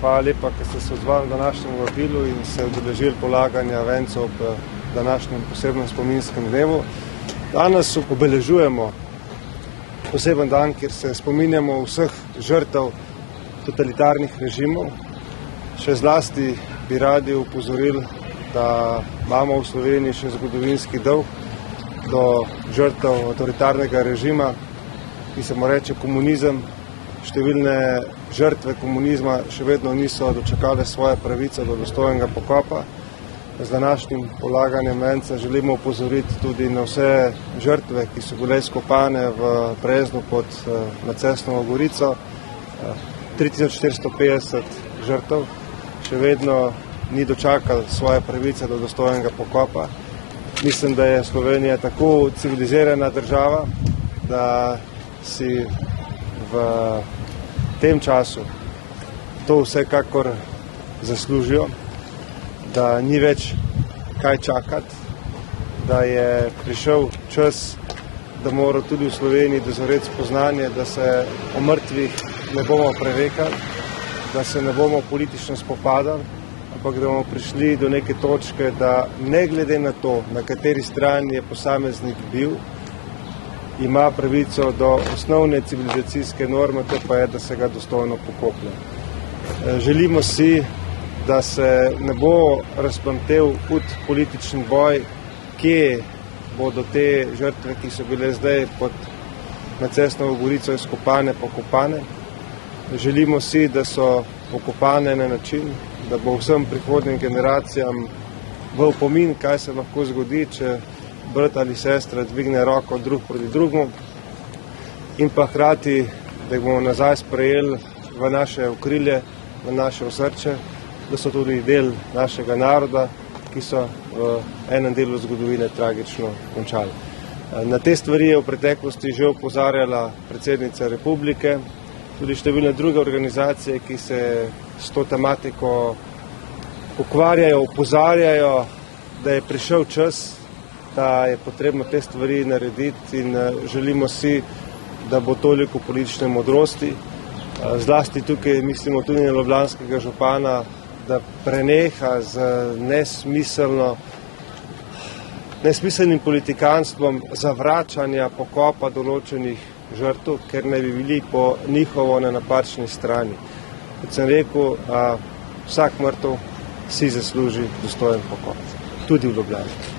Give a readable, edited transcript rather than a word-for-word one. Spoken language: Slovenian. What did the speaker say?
hvala lepa, ker ste se odzvali na današnjem vabilu in se udeležili polaganja vencev ob današnjem posebnem spominskem dnevu. Danes obeležujemo poseben dan, kjer se spominjamo vseh žrtev totalitarnih režimov. Še zlasti bi radi upozorili, da imamo v Sloveniji še zgodovinski dolg do žrtev avtoritarnega režima, ki se mu reče komunizem. Številne žrtve komunizma še vedno niso dočakale svoje pravice do dostojnega pokopa. Z današnjim polaganjem venca želimo opozoriti tudi na vse žrtve, ki so bile izkopane v Breznu pod Macesnovo Gorico. 3450 žrtev še vedno ni dočakalo svoje pravice do dostojnega pokopa. Mislim, da je Slovenija tako civilizirana država, da si v tem času to vsekakor zaslužijo, da ni več kaj čakati, da je prišel čas, da mora tudi v Sloveniji dozoreti spoznanje, da se o mrtvih ne bomo prerekali, da se ne bomo politično spopadali, ampak da bomo prišli do neke točke, da ne glede na to, na kateri strani je posameznik bil, ima pravico do osnovne civilizacijske norme, to pa je, da se ga dostojno pokoplje. Želimo si, da se ne bo razplamtel hud politični boj, kje bodo te žrtve, ki so bile zdaj pod Macesnovo Gorico izkopane, pokopane. Želimo si, da so pokopane na način, da bo vsem prihodnjim generacijam v opomin, kaj se lahko zgodi, če brat ali sestra dvigne roko drug proti drugemu, in pa hkrati, da jih bomo nazaj sprejeli v naše okrilje, v naše osrče, da so tudi del našega naroda, ki so v enem delu zgodovine tragično končali. Na te stvari je v preteklosti že opozarjala predsednica republike, tudi številne druge organizacije, ki se s to tematiko ukvarjajo, opozarjajo, da je prišel čas, da je potrebno te stvari narediti, in želimo si, da bo toliko politične modrosti. Zlasti tukaj mislimo tudi na ljubljanskega župana, da preneha z nesmiselnim politikanstvom zavračanja pokopa določenih žrtev, ker ne bi bili po njihovo na napačni strani. Kot sem rekel, vsak mrtev si zasluži dostojen pokop, tudi v Ljubljani.